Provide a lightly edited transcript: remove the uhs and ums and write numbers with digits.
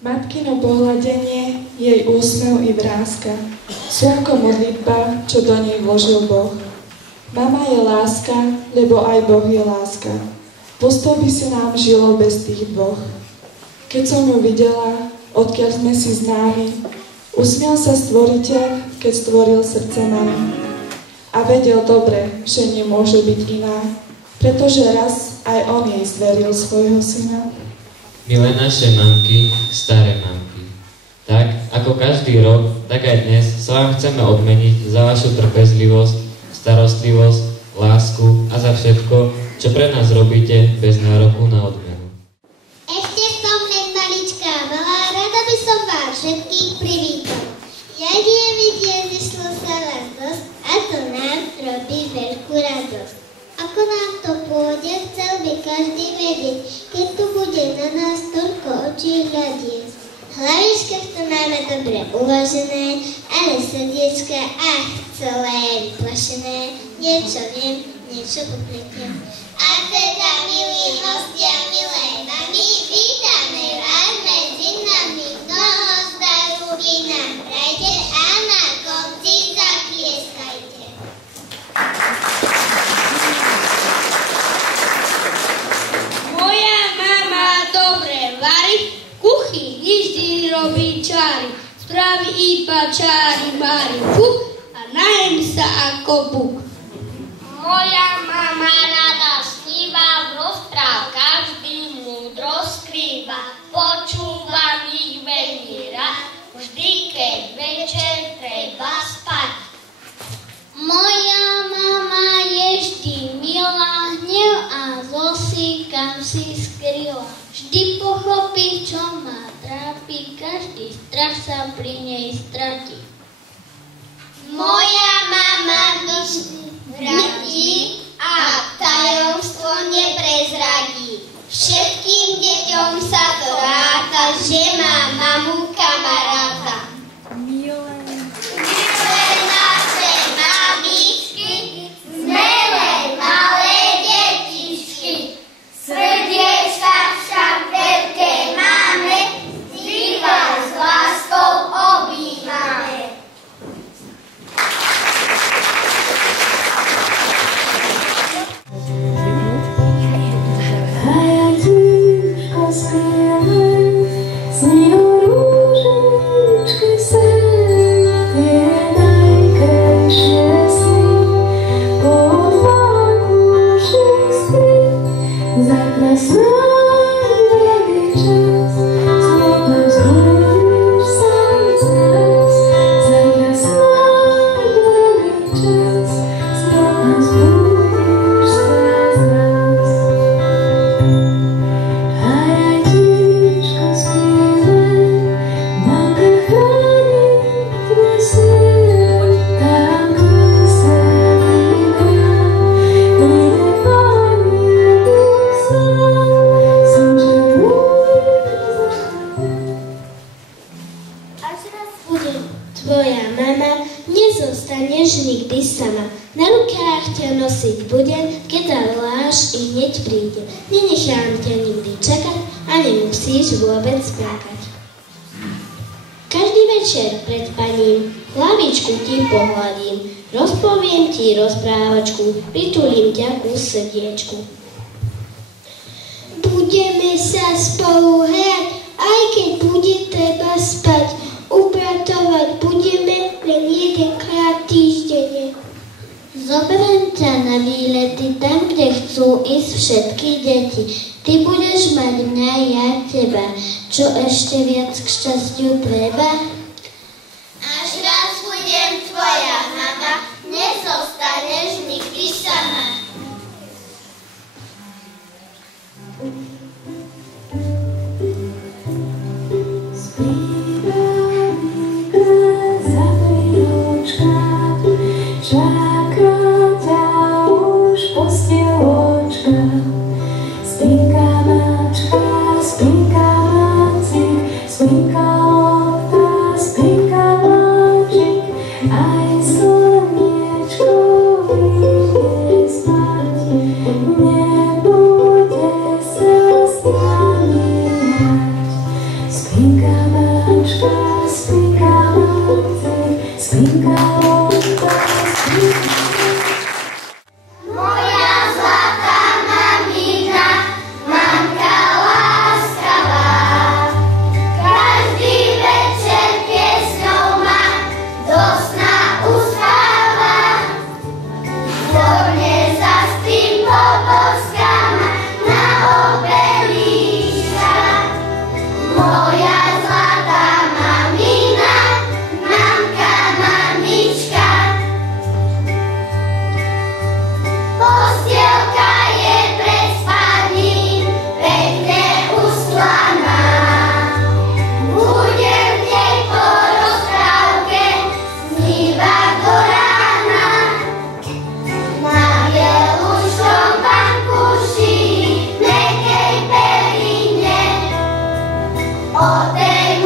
Matkino pohľadenie, jej úsmev i vrázka, sú ako modlitba, čo do nej vložil Boh. Mama je láska, lebo aj Boh je láska. Pustou by si nám žilo bez tých dvoch. Keď som ju videla, odkiaľ sme si známi, usmial sa stvoriteľ, keď stvoril srdce mami. A vedel dobre, že nemôže byť iná, pretože raz aj on jej zveril svojho syna. Milé naše mamky, staré mamky, tak ako každý rok, tak aj dnes sa vám chceme odmeniť za vašu trpezlivosť, starostlivosť, lásku a za všetko, čo pre nás robíte bez nároku na odmenu. Ešte som len maličká, malá, rada by som vás všetkých privítala. Jak je vidieť, zišlo sa vás dosť a to nám robí veľkú radosť. Ako nám to pôjde, chcel by každý vedieť, keď tu bude na nás toľko očí hľadieť. Hlavička to máme dobre uložené, ale srdiečka, celé vyplašené. Niečo viem, niečo upletiem. A teda, milí hostia, milé mami, vítame vás medzi nami. Mnoho zdaru vy nám prajte a na konci zaplieskajte. Moja mama dobre varí, v kuchyni vždy robí čáry. Spraví iba čáry mári, a najem sa ako buk. Moja mama rada sníva, v rozprávkach vždy múdro skrýva. Počúvam ich veľmi rád, vždy keď večer treba spať. Moja mama je vždy milá, hnev a zlosí kam si skryla. Vždy pochopí, čo ma trápi, každý strach sa pri nej stratí. Moja mama vždy vratí a tajomstvo neprezradí. Všetkým deťom sa to ráta, že má mamu kamaráta. Milé naše mamičky, smelé malé detičky, srdiečka však veľké máme, vždy vás s láskou objímame. Tvoja mama, nezostaneš nikdy sama. Na rukách ťa nosiť budem, keď zavoláš i hneď príde. Nenechám ťa nikdy čakať a nemusíš vôbec plakať. Každý večer pred paním hlavičku ti pohľadím, rozpoviem ti rozprávačku, pritulím ťa ku srdiečku. Budeme sa spolu hrať, aj keď bude treba spať. Upratovať budeme len jedenkrát týždenne. Zoberiem ťa na výlety tam, kde chcú ísť všetky deti. Ty budeš mať mňa, ja teba. Čo ešte viac k šťastiu treba? Až raz budem tvoja mama, nezostaneš nikdy sama. Spinka, spinka, spinka, spinka, Spinka malička, spinka malička, spinka malička, spinka. Moja zlatá mamina, mamka láskavá, každý večer piesňou ma do sna uspáva. Vorne zaspím, poboskám na obelíčka. Moja zlatá mamina, mamka mamička. Postielka je pred spaním pekne ustlaná. Budem v nej po rozprávke snívať do rána. Na bielušom vankuši, mäkkej perine, o tej